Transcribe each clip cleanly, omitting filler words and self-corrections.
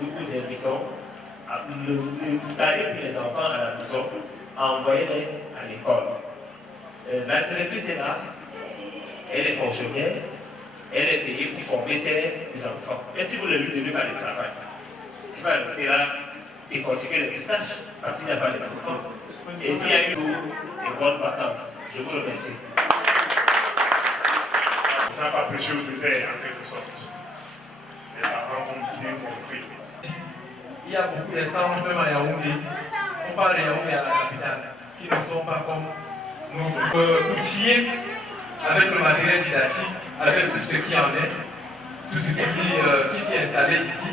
nous vous invitons à d'aller pour les enfants à la maison, à envoyer les à l'école. La directrice est là, elle est fonctionnaire, elle est payée pour former ses enfants. Et si vous ne lui donnez pas de travail, il va rester là et constituer les pistaches parce qu'il n'y a pas les enfants. Et s'il y a eu des bonnes vacances, je vous remercie. On n'a pas prêché au désert en quelque sorte. Les parents ont bien compris. Il y a beaucoup de centres, même à Yaoundé. On parle de Yaoundé à la capitale, qui ne sont pas comme nous. Outillés avec le matériel didactique, avec tout ce qui en est, tout ce qui s'est installé ici.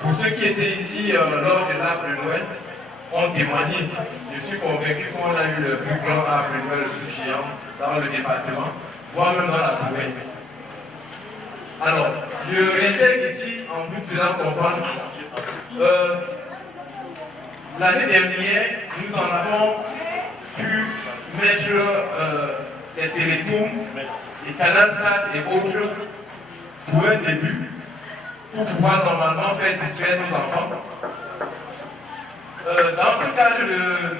Pour ceux qui étaient ici lors de l'arbre de Noël, ont témoigné. Je suis convaincu qu'on a eu le plus grand arbre de Noël, le plus géant dans le département, voire même dans la province. Alors, je réintègre ici en vous faisant comprendre. L'année dernière, nous en avons pu mettre les télétoons, les canals SAT et autres pour un début, pour pouvoir normalement faire distraire nos enfants. Dans ce cadre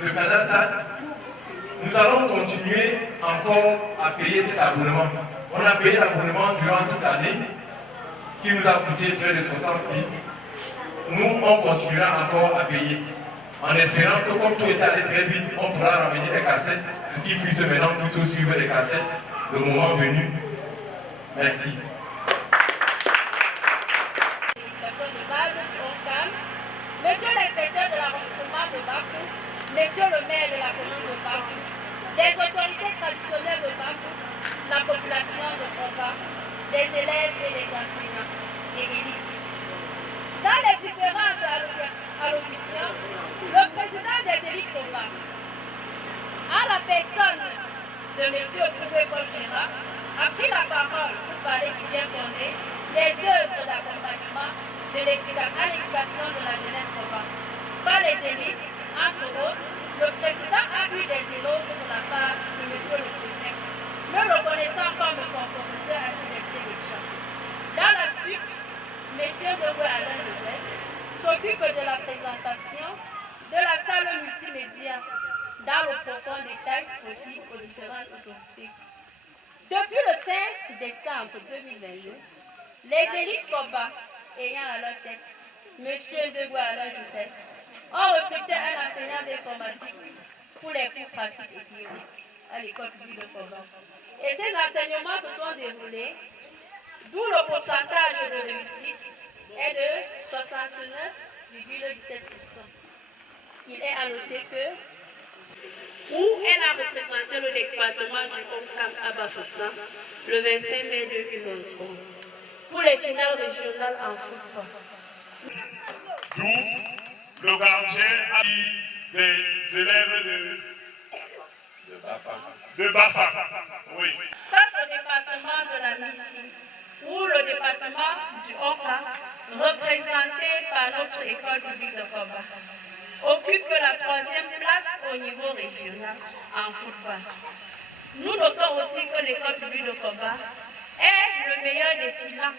de canal SAT, nous allons continuer encore à payer cet abonnement. On a payé l'abonnement durant toute l'année, qui nous a coûté près de 60 000. Nous, on continuera encore à payer, en espérant que comme tout est allé très vite, on pourra ramener les cassettes, pour qu'ils puissent maintenant plutôt suivre les cassettes le moment venu. Merci. Monsieur l'inspecteur de l'arrondissement de Bakou, Monsieur le maire de la commune de Bakou, les autorités traditionnelles de Bakou, la population de Koba, les élèves et les enseignants et élites. Dans les différentes allocutions, le président des élites Koba, à la personne de M. Paul Gérard, a pris la parole pour parler du bien fondé des œuvres d'accompagnement à l'éducation de la jeunesse Koba. Par les élites, entre autres, le président a eu des éloges de la part de M. le préfet, le reconnaissant comme son professeur à l'université de Tchad. Dans la suite, M. Dewe Alain Joseph s'occupe de la présentation de la salle multimédia dans le profond détail aussi aux différentes autorités. Depuis le 5 décembre 2022, les élites Koba ayant à leur tête M. Dewe Alain Joseph ont recruté un enseignant d'informatique pour les cours pratiques et théoriques à l'école publique de Koba. Et ces enseignements se sont déroulés, d'où le pourcentage de réussite est de 69,17%. Il est à noter que, où elle a représenté le département du Concam à Bafoussa le 25 mai 2023 pour les finales régionales en football. D'où le gardien a dit des élèves de Bafa. Oui. Ça, c'est le département de la Michi, ou le département du Oka, représenté par notre école publique de Koba, occupe la 3e place au niveau régional en football. Nous notons aussi que l'école publique de Koba est le meilleur des finales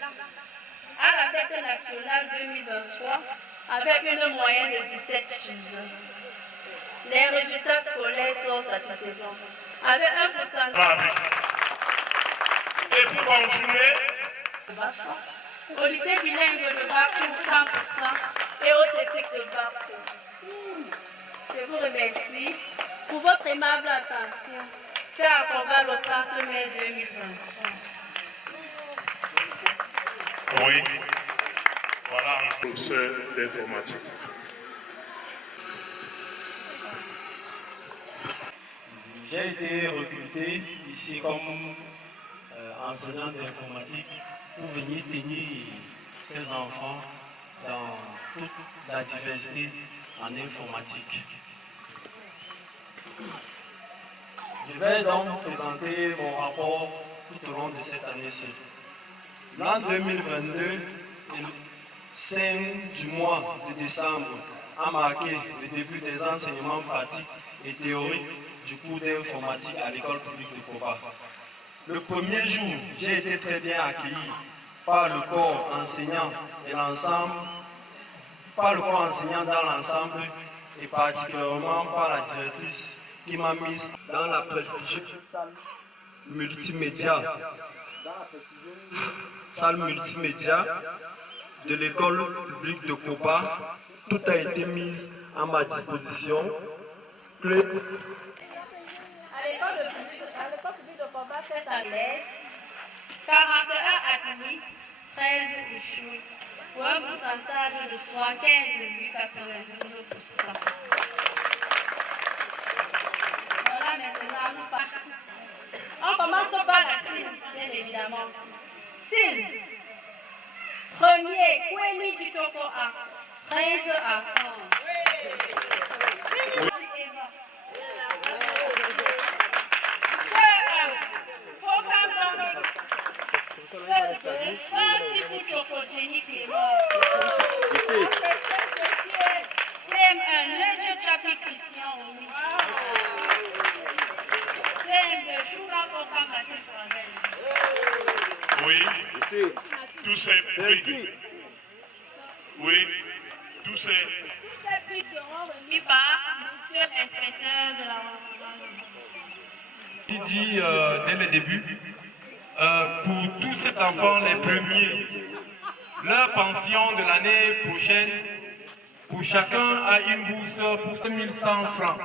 à la fête nationale 2023 avec une moyenne de 17 sur 20. Les résultats scolaires sont satisfaisants avec un pourcentage. Et pour continuer, au lycée bilingue de Bakou 100% et au CETIC de Bakou. Je vous remercie pour votre aimable attention. C'est à Koba le 30 mai 2023. oui, voilà un professeur d'informatique. J'ai été recruté ici comme enseignant d'informatique pour venir tenir ces enfants dans toute la diversité en informatique. Je vais donc présenter mon rapport tout au long de cette année-ci. L'an 2022, le 5 du mois de décembre, a marqué le début des enseignements pratiques et théoriques du cours d'informatique à l'école publique de Koba. Le premier jour, j'ai été très bien accueilli par le corps enseignant et l'ensemble par le corps enseignant dans l'ensemble et particulièrement par la directrice qui m'a mise dans la prestigieuse salle multimédia de l'école publique de Koba. Tout a été mis à ma disposition. À l'école publique de Koba, 7 élèves, 41 admis, 13 échoués, pour un pourcentage de 75,82%. Voilà, maintenant, on commence par la Sine, bien évidemment. Sine, premier, Koueni Titoko A, 13 à 1. Oui, tout c'est privé. Oui, tout c'est. Tous ces prix seront remis par monsieur l'inspecteur de la Il dit dès le début, pour tous ces enfants les premiers, leur pension de l'année prochaine, pour chacun a une bourse pour 5100 francs.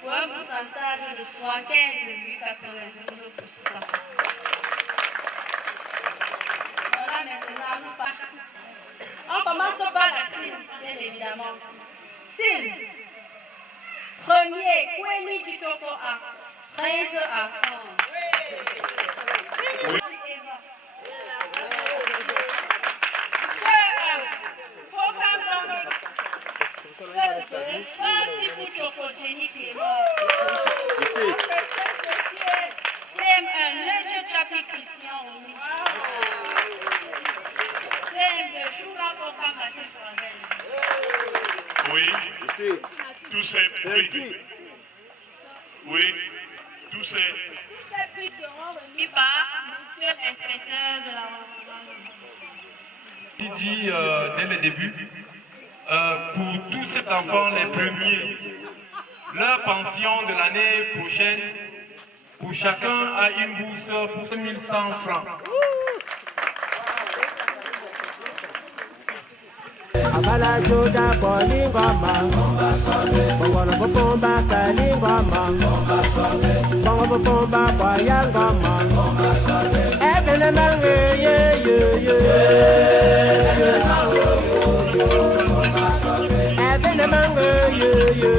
pour un pourcentage de 75,82%. Voilà, maintenant, on commence par la Sine, bien évidemment. Sine, premier, Koueni Titoko A, 13 à 1. Oui. Oui, tout c'est privé. Oui, tout c'est. Tous ces prix seront remis par monsieur l'inspecteur de la Il dit dès le début, pour tous ces enfants les premiers, leur pension de l'année prochaine, pour chacun a une bourse pour 5100 francs. Abala joda bolingoma, bongo bopomba kalingoma, bongo bopomba kwayangoma, ebele mange ye ye ye, ebele mange ye ye.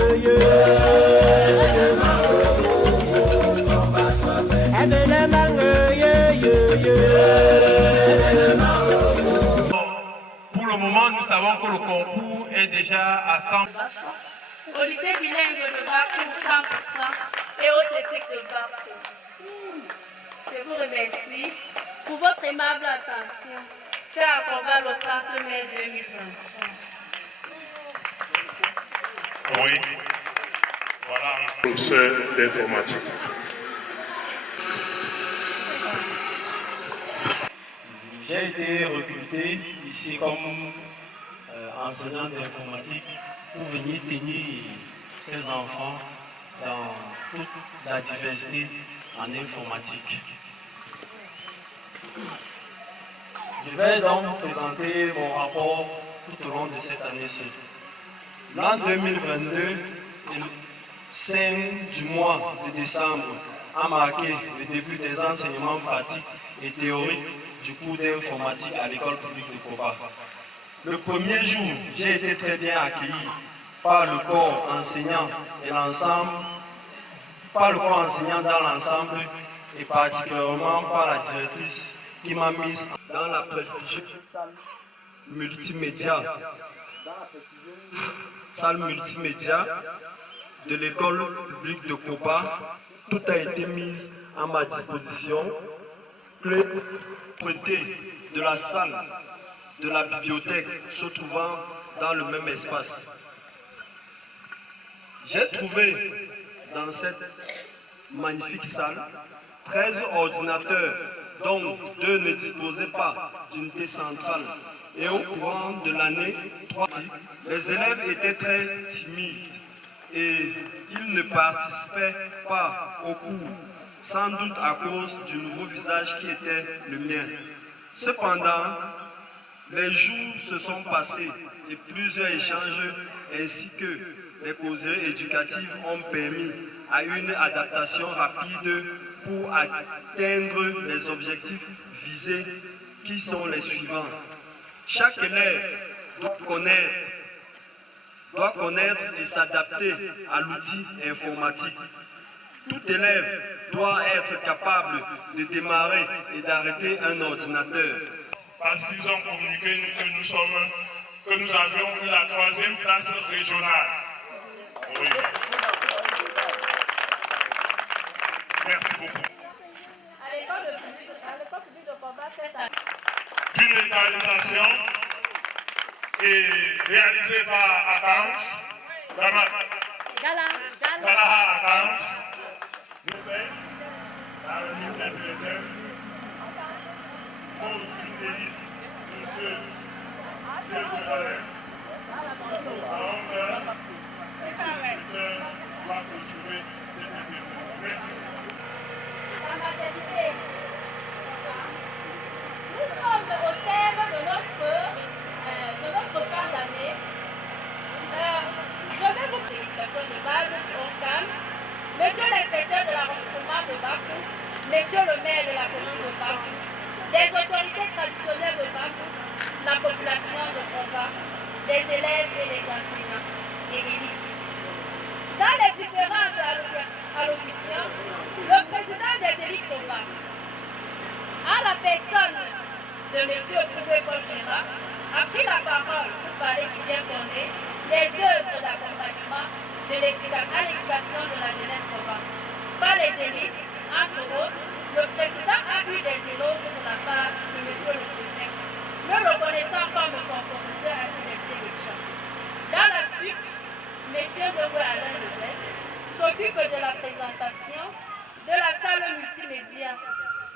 candidats à 100. Au lycée bilingue de Bakou, 100%, et au CETIC de Bakou. Je vous remercie pour votre aimable attention. C'est à combat le 30 mai 2023. Oui. Voilà un professeur d'informatique. J'ai été recruté ici comme enseignant d'informatique pour venir tenir ces enfants dans toute la diversité en informatique. Je vais donc présenter mon rapport tout au long de cette année-ci. L'an 2022, le 5 du mois de décembre, a marqué le début des enseignements pratiques et théoriques du cours d'informatique à l'école publique de Koba. Le premier jour, j'ai été très bien accueilli par le corps enseignant et l'ensemble, par le corps enseignant dans l'ensemble et particulièrement par la directrice qui m'a mise dans la prestigieuse salle multimédia de l'école publique de Koba. Tout a été mis à ma disposition. Prêté de la salle de la bibliothèque se trouvant dans le même espace. J'ai trouvé dans cette magnifique salle 13 ordinateurs dont 2 ne disposaient pas d'unité centrale. Et au courant de l'année 3, les élèves étaient très timides et ils ne participaient pas au cours, sans doute à cause du nouveau visage qui était le mien. Cependant, les jours se sont passés et plusieurs échanges ainsi que les causeries éducatives ont permis à une adaptation rapide pour atteindre les objectifs visés qui sont les suivants. Chaque élève doit connaître et s'adapter à l'outil informatique. Tout élève doit être capable de démarrer et d'arrêter un ordinateur. Parce qu'ils ont communiqué que nous avions eu la 3e place régionale. Oui. Merci beaucoup. À l'école publique de Koba, cette année. D'une localisation et réalisée par Akanch, Galaha Akanch, nous sommes dans le ministère de l'État pour une élite de ce Dieu de Valais. Donc, le secteur va clôturer cette cérémonie. Merci. Sa Majesté, nous sommes au terme de notre fin d'année. Je vais vous félicitations de base au calme. Monsieur l'inspecteur de l'arrondissement de Bakou, Monsieur le maire de la commune de Bakou, les autorités traditionnelles de Bakou, la population de Koba, les élèves et les enseignants et l'église. Dans les différentes allocutions, le président des élites Koba, à la personne de M. Paul Gérard, a pris la parole pour parler du bien fondé des œuvres d'accompagnement à l'éducation de la jeunesse Koba. Par les élites, entre autres, le président a eu des éloges de la part de M. le préfet, le reconnaissant comme son professeur à l'université de Tchad. Dans la suite, M. Deroué Alain Joseph s'occupe de la présentation de la salle multimédia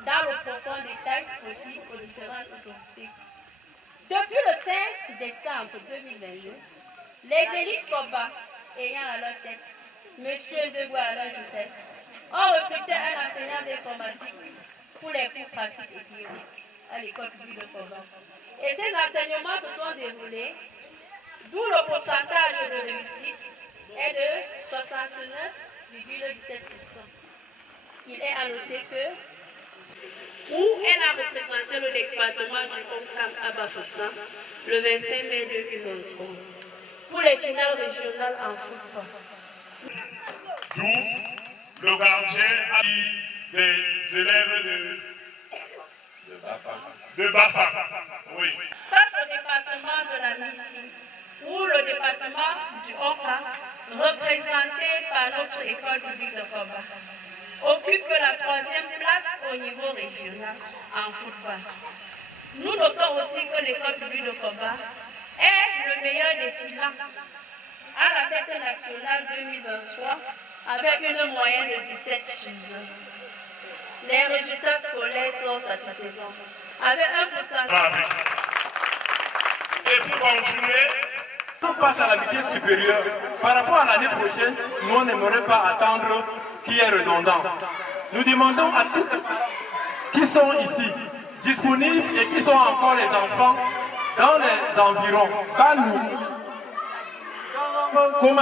dans le profond détail aussi aux différentes autorités. Depuis le 5 décembre 2022, les élites Koba ayant à leur tête M. Deroué Alain Joseph ont recruté un enseignant d'informatique pour les cours pratiques et théoriques à l'école publique de Koba. Et ces enseignements se sont déroulés, d'où le pourcentage de réussite est de 69,17%. Il est à noter que, où elle a représenté le département du Concam à Bafoussa le 25 mai 2023 pour les finales régionales en football. D'où le gardien a dit des élèves de Bafa. Oui. Face au département de la Michi, où le département du Oka, représenté par notre école publique de Koba, occupe la 3e place au niveau régional en football. Nous notons aussi que l'école publique de Koba est le meilleur défilant à la fête nationale 2023 avec une moyenne de 17 sur 20. Les résultats scolaires sont satisfaisants avec un pourcentage. Et pour continuer, On passe à la vitesse supérieure. Par rapport à l'année prochaine, nous on n'aimerait pas attendre qui est redondant. Nous demandons à tous qui sont ici, disponibles et qui sont encore les enfants dans les environs, pas nous, comme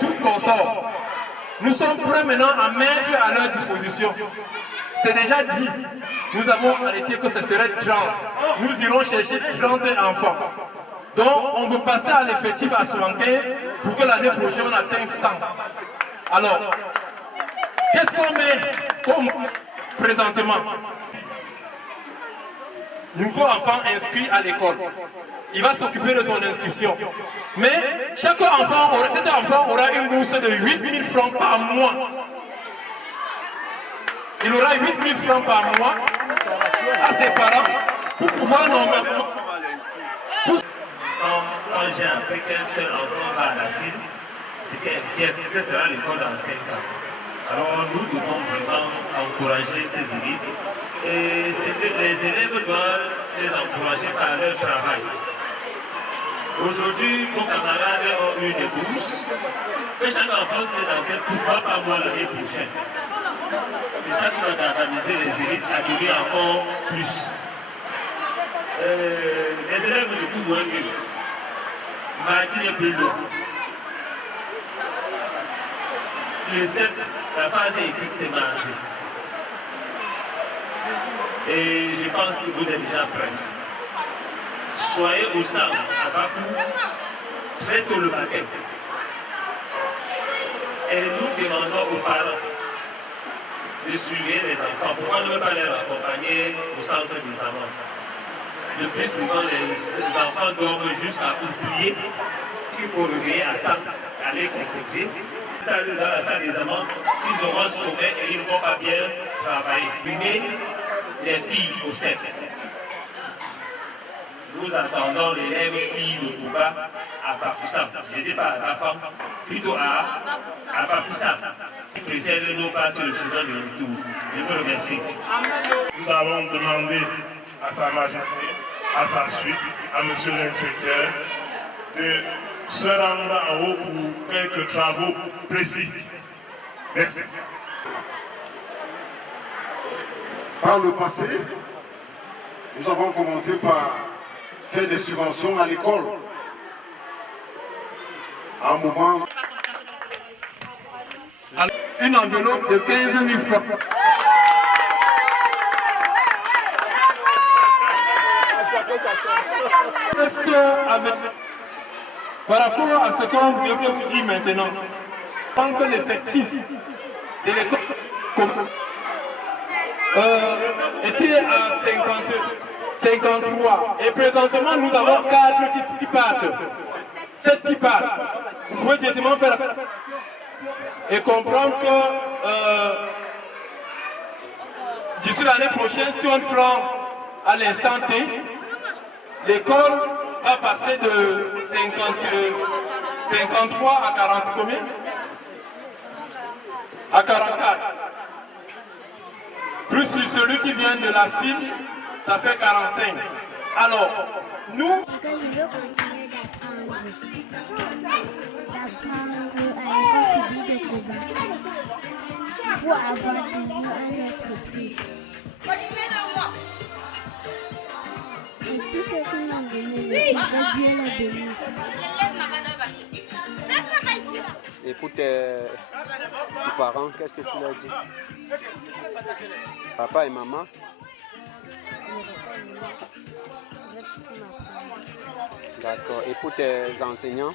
tout consort. Nous sommes prêts maintenant à mettre à leur disposition. C'est déjà dit, nous avons arrêté que ce serait 30. Nous irons chercher 30 enfants. Donc, on veut passer à l'effectif à 75 pour que l'année prochaine, on atteigne 100. Alors, qu'est-ce qu'on met comme présentement? Nouveau enfant inscrit à l'école. Il va s'occuper de son inscription. Mais chaque enfant, cet enfant aura une bourse de 8 000 francs par mois. Il aura 8 000 francs par mois à ses parents pour pouvoir normalement... Quand j'ai appris qu'un seul enfant va à la cible, c'est que sera l'école dans 5 ans. Alors nous devons vraiment encourager ces élites. Et les élèves doivent les encourager par leur travail. Aujourd'hui, nos camarades ont eu des bourses. Que chaque enfant se dans quel pourquoi pas moi l'année prochaine. C'est ça qui va galvaniser les élites à donner encore plus. Les élèves du coup vont mieux. Martin est plus lourd. Le 7, la phase écrite, c'est mardi. Et je pense que vous êtes déjà prêts. Soyez au centre, à Bakou, très tôt le matin. Et nous demandons aux parents de suivre les enfants. Pourquoi ne pas les accompagner au centre des amants? Le plus souvent, les enfants dorment jusqu'à oublier qu'il faut réveiller à temps, aller compétir. Dans la salle des amants, ils auront sommeil et ils ne vont pas bien travailler. Primer les filles au cercle. Nous attendons l'élève fille de Kouba à Bafoussam. Je ne dis pas à Bafam, plutôt à Bafoussam. Qui préserve nos pas sur le chemin de retour. Je vous remercie. nous allons demander à Sa Majesté, à sa suite, à Monsieur l'inspecteur, de se rendre en haut pour quelques travaux précis. Merci. Par le passé, nous avons commencé par faire des subventions à l'école. À un moment, Une enveloppe de 15 000 francs. Est-ce que, par rapport à ce qu'on vous dit maintenant, tant que l'effectif de l'école était à 53, et présentement nous avons 4 qui partent, 7 qui partent, vous pouvez directement faire et comprendre que d'ici l'année prochaine, si on prend à l'instant T, l'école va passer de 53 à 40 combien? À 44. Plus sur celui qui vient de la cible, ça fait 45. Alors, nous... Je veux continuer d'apprendre à l'école publique de Koba pour avoir devenu un être plus. Et tout ce qu'ils m'ont donné, que Dieu les bénisse. Et pour tes parents, qu'est-ce que tu leur dis? Papa et maman? D'accord. Et pour tes enseignants?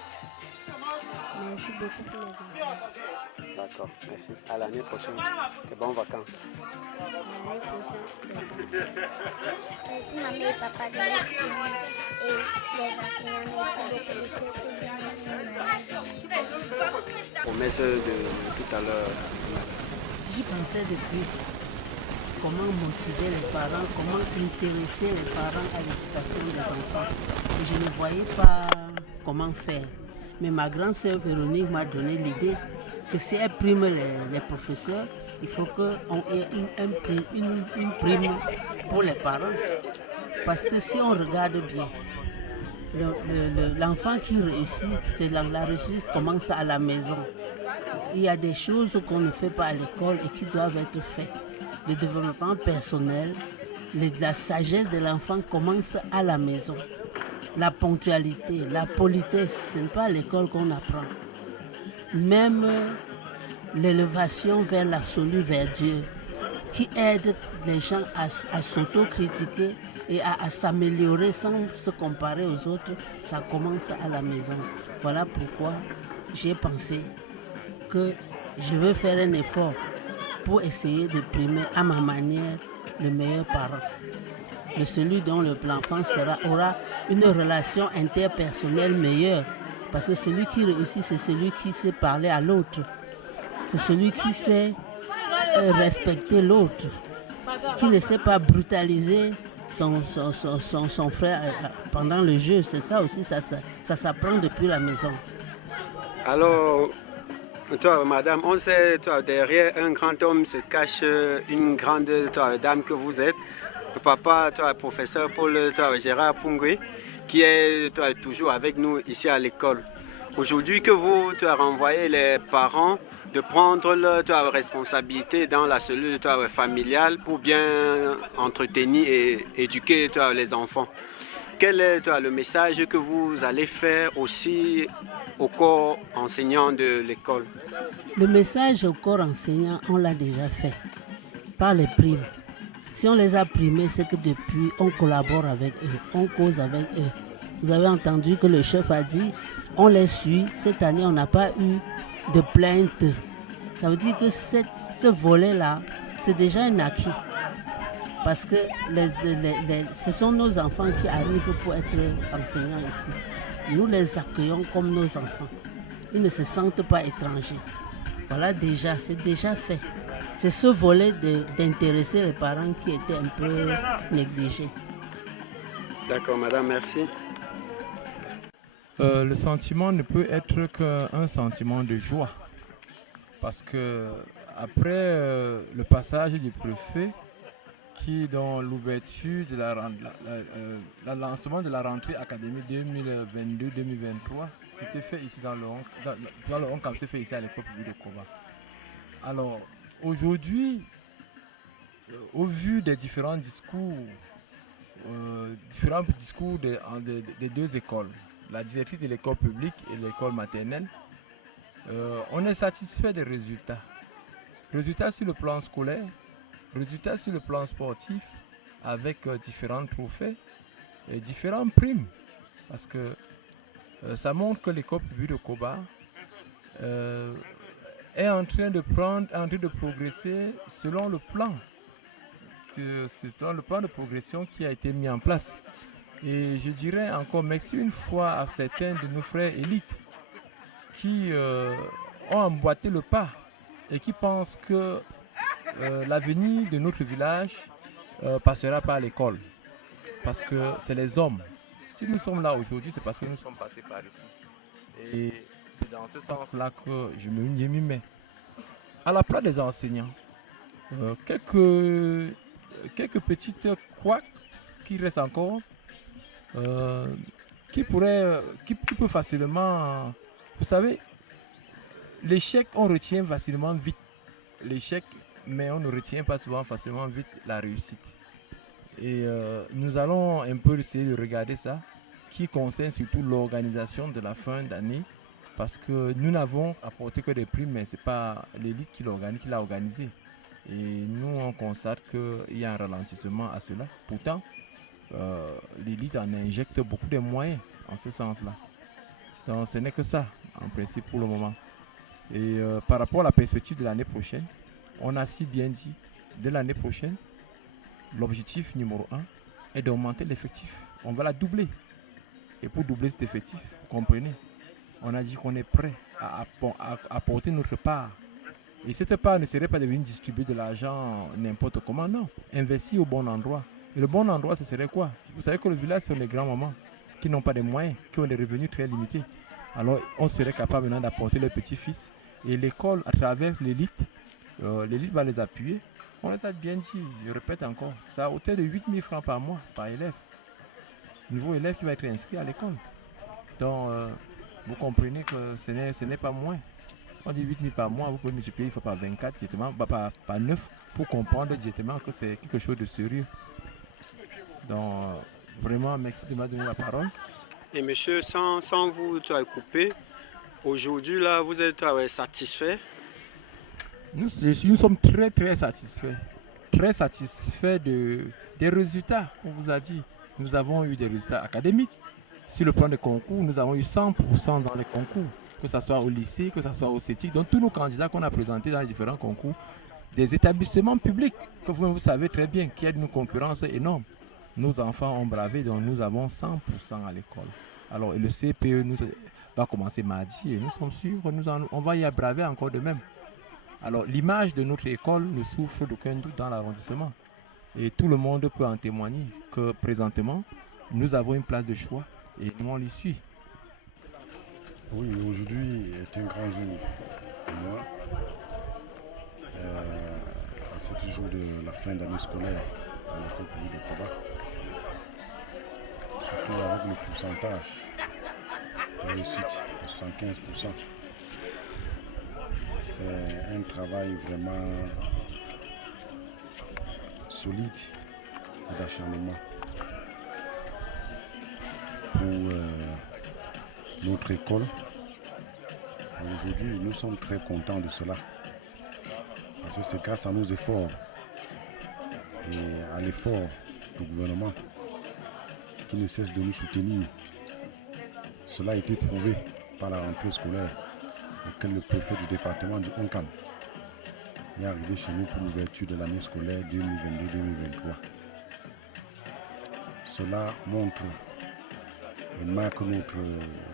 Merci beaucoup pour les enseignants. D'accord, merci. À l'année prochaine. De bonnes vacances. À l'année prochaine. Merci maman et papa de la et les enseignants, merci beaucoup de ce que Promesse de tout à l'heure. J'y pensais depuis comment motiver les parents, comment intéresser les parents à l'éducation des enfants. Et je ne voyais pas comment faire. Mais ma grande sœur Véronique m'a donné l'idée que si elle prime les professeurs, il faut qu'on ait une prime pour les parents. Parce que si on regarde bien, l'enfant qui réussit, c'est la réussite commence à la maison. Il y a des choses qu'on ne fait pas à l'école et qui doivent être faites. Le développement personnel, la sagesse de l'enfant commence à la maison. La ponctualité, la politesse, ce n'est pas à l'école qu'on apprend. Même l'élévation vers l'absolu, vers Dieu, qui aide les gens à s'autocritiquer et à s'améliorer sans se comparer aux autres, ça commence à la maison. Voilà pourquoi j'ai pensé que je veux faire un effort pour essayer de primer à ma manière le meilleur parent. De celui dont l'enfant aura une relation interpersonnelle meilleure. Parce que celui qui réussit, c'est celui qui sait parler à l'autre. C'est celui qui sait respecter l'autre. Qui ne sait pas brutaliser son frère pendant le jeu. C'est ça aussi, ça s'apprend depuis la maison. Alors, toi, madame, on sait, toi, derrière un grand homme se cache une grande dame que vous êtes. Le papa, toi, professeur Paul Gérard Pungui, qui est toujours avec nous ici à l'école. Aujourd'hui que vous renvoyez les parents de prendre leur responsabilité dans la cellule familiale pour bien entretenir et éduquer les enfants. Quel est le message que vous allez faire aussi au corps enseignant de l'école? Le message au corps enseignant, on l'a déjà fait par les primes. Si on les a primés, c'est que depuis, on collabore avec eux, on cause avec eux. Vous avez entendu que le chef a dit, on les suit. Cette année, on n'a pas eu de plainte. Ça veut dire que ce volet-là, c'est déjà un acquis. Parce que ce sont nos enfants qui arrivent pour être enseignants ici. Nous les accueillons comme nos enfants. Ils ne se sentent pas étrangers. Voilà déjà, c'est déjà fait. C'est ce volet d'intéresser les parents qui était un peu négligé. D'accord, madame, merci. Le sentiment ne peut être qu'un sentiment de joie. Parce que après le passage du préfet, qui dans l'ouverture de le lancement de la rentrée académique 2022-2023, c'était fait ici dans le 11 c'est fait ici à l'école publique de Koba. Alors aujourd'hui, au vu des différents discours des deux écoles, la directrice de l'école publique et l'école maternelle, on est satisfait des résultats. Résultats sur le plan scolaire, résultats sur le plan sportif, avec différents trophées et différentes primes. Parce que ça montre que l'école publique de Koba est en train de progresser selon le plan. C'est le plan de progression qui a été mis en place. Et je dirais encore merci une fois à certains de nos frères élites qui ont emboîté le pas et qui pensent que l'avenir de notre village passera par l'école. Parce que c'est les hommes. Si nous sommes là aujourd'hui, c'est parce que nous sommes passés par ici. Et c'est dans ce sens-là que je m'y mets. À la place des enseignants, quelques petites couacs qui restent encore, qui peut facilement... Vous savez, l'échec, on retient facilement vite l'échec, mais on ne retient pas souvent facilement vite la réussite. Et nous allons un peu essayer de regarder ça, qui concerne surtout l'organisation de la fin d'année, parce que nous n'avons apporté que des primes, mais ce n'est pas l'élite qui l'a organisé. Et nous, on constate qu'il y a un ralentissement à cela. Pourtant, l'élite en injecte beaucoup de moyens en ce sens-là. Donc ce n'est que ça, en principe, pour le moment. Et par rapport à la perspective de l'année prochaine, on a si bien dit, de l'année prochaine, l'objectif numéro 1 est d'augmenter l'effectif. On va la doubler. Et pour doubler cet effectif, vous comprenez, on a dit qu'on est prêt à apporter notre part. Et cette part ne serait pas de venir distribuer de l'argent n'importe comment, non. Investir au bon endroit. Et le bon endroit, ce serait quoi? Vous savez que le village, ce sont les grands-mamans qui n'ont pas de moyens, qui ont des revenus très limités. Alors, on serait capable maintenant d'apporter leurs petits-fils. Et l'école, à travers l'élite, l'élite va les appuyer. On les a bien dit, je répète encore, ça a hauteur de 8 000 francs par mois, par élève. Nouveau élève qui va être inscrit à l'école. Donc, vous comprenez que ce n'est pas moins. On dit 8 000 par mois, vous pouvez multiplier il faut par 24, directement, par 9, pour comprendre directement que c'est quelque chose de sérieux. Donc, vraiment, merci de m'avoir donné la parole. Et monsieur, sans vous couper, aujourd'hui, là, vous êtes satisfait? Nous sommes très, très satisfaits. Très satisfaits des résultats qu'on vous a dit. Nous avons eu des résultats académiques. Sur le plan des concours, nous avons eu 100% dans les concours, que ce soit au lycée, que ce soit au CETIC. Donc tous nos candidats qu'on a présentés dans les différents concours, des établissements publics, que vous savez très bien qu'il y a une concurrence énorme. Nos enfants ont bravé, donc nous avons 100% à l'école. Alors, et le CPE va commencer mardi et nous sommes sûrs qu'on va y braver encore de même. Alors, l'image de notre école ne souffre d'aucun doute dans l'arrondissement. Et tout le monde peut en témoigner que présentement, nous avons une place de choix et nous on l'y suit. Oui, aujourd'hui est un grand jour pour moi. C'est toujours de la fin d'année scolaire à l'école publique de Koba. Surtout avec le pourcentage de réussite de 75%. C'est un travail vraiment solide et d'acharnement pour notre école. Aujourd'hui, nous sommes très contents de cela. Parce que c'est grâce à nos efforts et à l'effort du gouvernement qui ne cesse de nous soutenir. Cela a été prouvé par la rentrée scolaire auquel le préfet du département du Onkam est arrivé chez nous pour l'ouverture de l'année scolaire 2022-2023. Cela montre et marque notre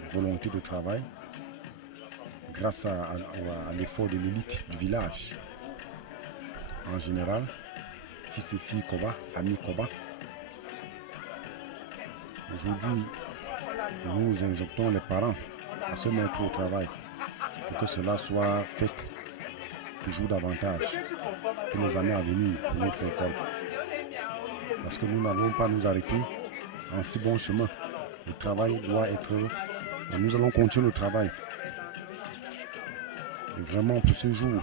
volonté de travail grâce à l'effort de l'élite du village. En général, fils et filles Koba, amis Koba. Aujourd'hui, nous exhortons les parents à se mettre au travail pour que cela soit fait toujours davantage pour les années à venir pour notre école. Parce que nous n'allons pas nous arrêter en si bon chemin. Le travail doit être... Nous allons continuer le travail. Et vraiment pour ce jour,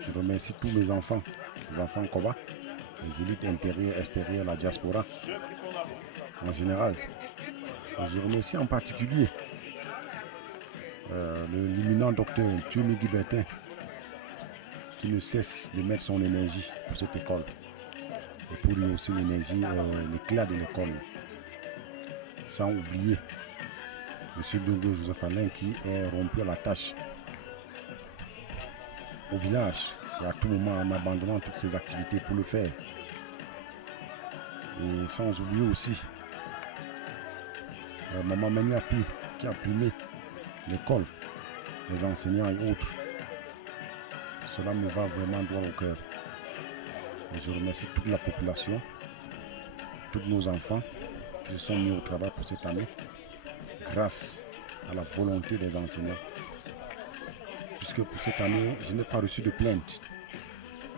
je remercie tous mes enfants, les enfants Koba, les élites intérieures, extérieures, la diaspora en général. Et je remercie en particulier l'éminent docteur Thierry Guibertin qui ne cesse de mettre son énergie pour cette école et pour lui aussi l'énergie, l'éclat de l'école. Sans oublier M. Douglas Joseph Alain qui est rompu à la tâche au village et à tout moment en abandonnant toutes ses activités pour le faire. Et sans oublier aussi Maman Meniapi qui a primé l'école, les enseignants et autres. Cela me va vraiment droit au cœur. Et je remercie toute la population, tous nos enfants qui se sont mis au travail pour cette année grâce à la volonté des enseignants. Puisque pour cette année, je n'ai pas reçu de plainte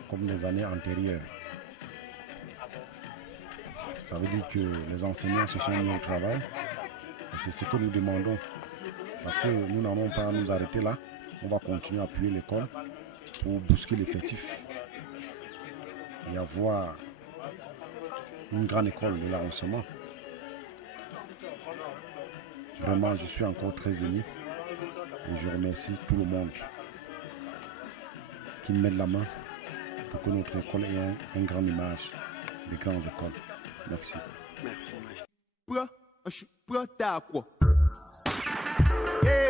comme les années antérieures. Ça veut dire que les enseignants se sont mis au travail et c'est ce que nous demandons. Parce que nous n'allons pas nous arrêter là, on va continuer à appuyer l'école pour bousculer l'effectif et avoir une grande école de l'arrondissement. Vraiment, je suis encore très ému et je remercie tout le monde qui me met de la main pour que notre école ait une grande image des grandes écoles. Merci. Merci. Yeah.